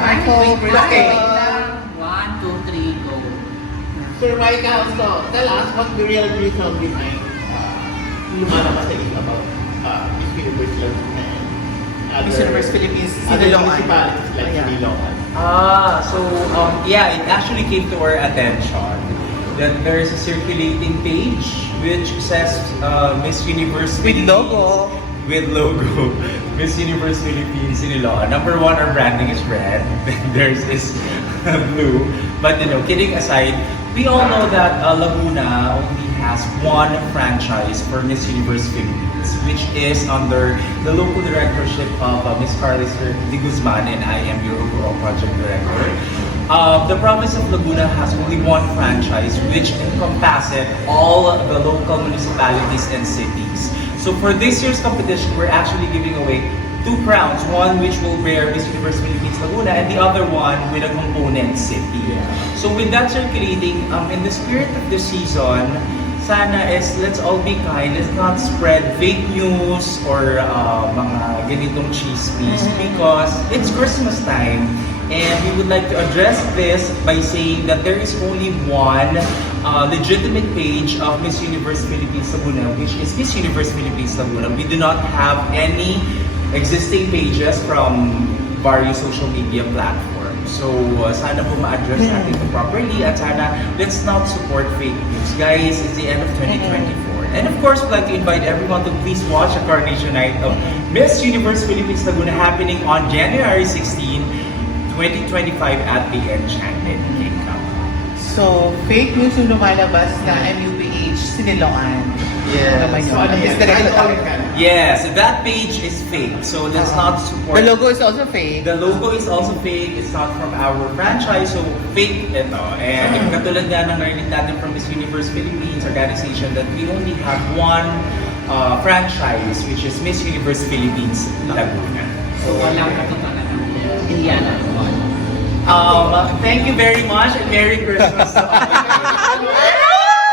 Michael, Okay. One, two, three, go. Sir Michael, so tell us what's the real reason behind lumalabas sa ito about Miss Universe Laguna and other Miss Universe Philippines, other Siniloan. municipalities like Ayan. Siniloan. Yeah, it actually came to our attention that there is a circulating page which says Miss Universe With Philippines. logo. With logo. Miss Universe Philippines Siniloan. Number one, our branding is red. Theirs is blue. But kidding aside, we all know that Laguna only has one franchise for Miss Universe Philippines, which is under the local directorship of Miss Carly de Guzman, and I am your overall project director. The province of Laguna has only one franchise, which encompasses all the local municipalities and cities. So for this year's competition, we're actually giving away 2 crowns, one which will bear Miss Universe Philippines Laguna and the other one with a component city. So with that circulating, in the spirit of the season, sana is let's all be kind, let's not spread fake news or mga ganitong chismis because it's Christmas time and we would like to address this by saying that there is only one legitimate page of Miss Universe Philippines Laguna, which is Miss Universe Philippines Laguna. We do not have any existing pages from various social media platforms. So, sana po ma-address natin ito properly at sana let's not support fake news. Guys, it's the end of 2024. And of course, we'd like to invite everyone to please watch a coronation night of Miss Universe Philippines Laguna happening on January 16, 2025 at the Enchanted Kingdom. So, fake news yung lumalabas na MUPH Siniloan. Ano naman yun? So, ano Is yan? direct- Kahit ka. Yes, that page is fake. So let's not support. The logo is also fake. The logo is also fake. It's not from our franchise, so fake ito. And yung katulad nga ng narinig natin from Miss Universe Philippines organization that we only have one franchise, which is Miss Universe Philippines Laguna. So, walang katotohanan. Indiana. Thank you very much and Merry Christmas to all.